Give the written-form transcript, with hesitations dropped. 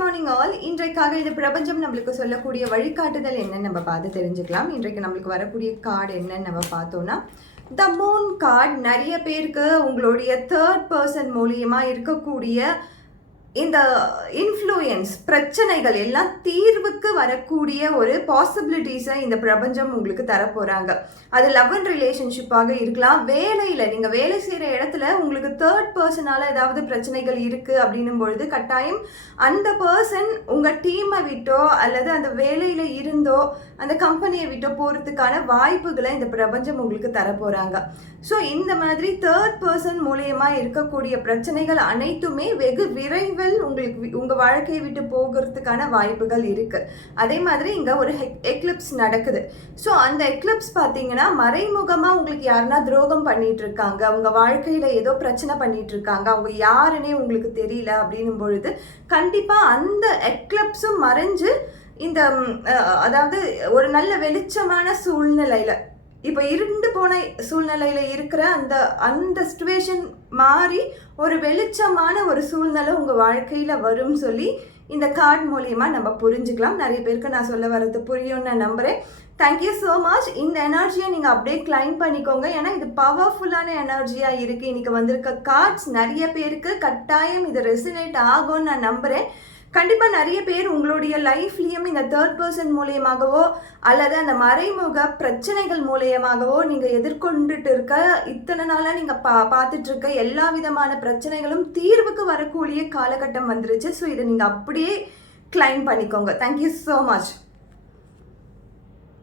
Morning all. இன்றைக்காக இந்த பிரபஞ்சம் நம்மளுக்கு சொல்லக்கூடிய வழிகாட்டுதல் என்னன்னு நம்ம பார்த்து தெரிஞ்சுக்கலாம். இன்றைக்கு நம்மளுக்கு வரக்கூடிய கார்டு என்னன்னு நம்ம பார்த்தோம்னா, த மூன் கார்டு. நிறைய பேருக்கு உங்களுடைய தேர்ட் பர்சன் மூலியமா இருக்கக்கூடிய இந்த இன்ஃப்ளூயன்ஸ் பிரச்சனைகள் எல்லாம் தீர்வுக்கு வரக்கூடிய ஒரு பாசிபிலிட்டிஸை இந்த பிரபஞ்சம் உங்களுக்கு தரப்போகிறாங்க. அது லவ் அண்ட் ரிலேஷன்ஷிப்பாக இருக்கலாம். வேலையில் நீங்கள் வேலை செய்கிற இடத்துல உங்களுக்கு தேர்ட் பர்சனால் ஏதாவது பிரச்சனைகள் இருக்குது அப்படின்னும் பொழுது கட்டாயம் அந்த பர்சன் உங்கள் டீமை விட்டோ அல்லது அந்த வேலையில் இருந்தோ அந்த கம்பெனியை விட்டோ போகிறதுக்கான வாய்ப்புகளை இந்த பிரபஞ்சம் உங்களுக்கு தரப்போகிறாங்க. ஸோ இந்த மாதிரி தேர்ட் பர்சன் மூலயமா இருக்கக்கூடிய பிரச்சனைகள் அனைத்துமே வெகு விரைவில் உங்களுக்கு உங்கள் வாழ்க்கையை விட்டு போகிறதுக்கான வாய்ப்புகள் இருக்குது. அதே மாதிரி இங்கே ஒரு எக்லிப்ஸ் நடக்குது. ஸோ அந்த எக்லிப்ஸ் பார்த்தீங்கன்னா மறைமுகமாக உங்களுக்கு யாருன்னா துரோகம் பண்ணிட்டு இருக்காங்க, உங்கள் வாழ்க்கையில் ஏதோ பிரச்சனை பண்ணிட்டு இருக்காங்க, அவங்க யாருன்னே உங்களுக்கு தெரியல அப்படின்னும் பொழுது கண்டிப்பாக அந்த எக்லிப்ஸும் மறைஞ்சு இந்த அதாவது ஒரு நல்ல வெளிச்சமான சூழ்நிலையில் இப்போ இருண்டு போன சூழ்நிலையில் இருக்கிற அந்த சிச்சுவேஷன் மாறி ஒரு வெளிச்சமான ஒரு சூழ்நிலை உங்கள் வாழ்க்கையில் வரும்னு சொல்லி இந்த கார்டு மூலியமா நம்ம புரிஞ்சுக்கலாம். நிறைய பேருக்கு நான் சொல்ல வர்றது புரியும்னு நான் நம்புகிறேன். Thank you so much. இந்த எனர்ஜியை நீங்கள் அப்படியே கிளைம் பண்ணிக்கோங்க. ஏன்னா இது பவர்ஃபுல்லான எனர்ஜியாக இருக்குது. இன்றைக்கி வந்திருக்க கார்ட்ஸ் நிறைய பேருக்கு கட்டாயம் இது ரெசினேட் ஆகும்னு நான் நம்புகிறேன். கண்டிப்பாக நிறைய பேர் உங்களுடைய லைஃப்லேயும் இந்த தேர்ட் பர்சன் மூலியமாகவோ அல்லது அந்த மறைமுக பிரச்சனைகள் மூலியமாகவோ நீங்கள் எதிர்கொண்டுட்டு இருக்க இத்தனை நாளாக நீங்கள் பார்த்துட்டு இருக்க எல்லா விதமான பிரச்சனைகளும் தீர்வுக்கு வரக்கூடிய காலகட்டம் வந்துருச்சு. ஸோ இதை நீங்கள் அப்படியே கிளைம் பண்ணிக்கோங்க. Thank you so much.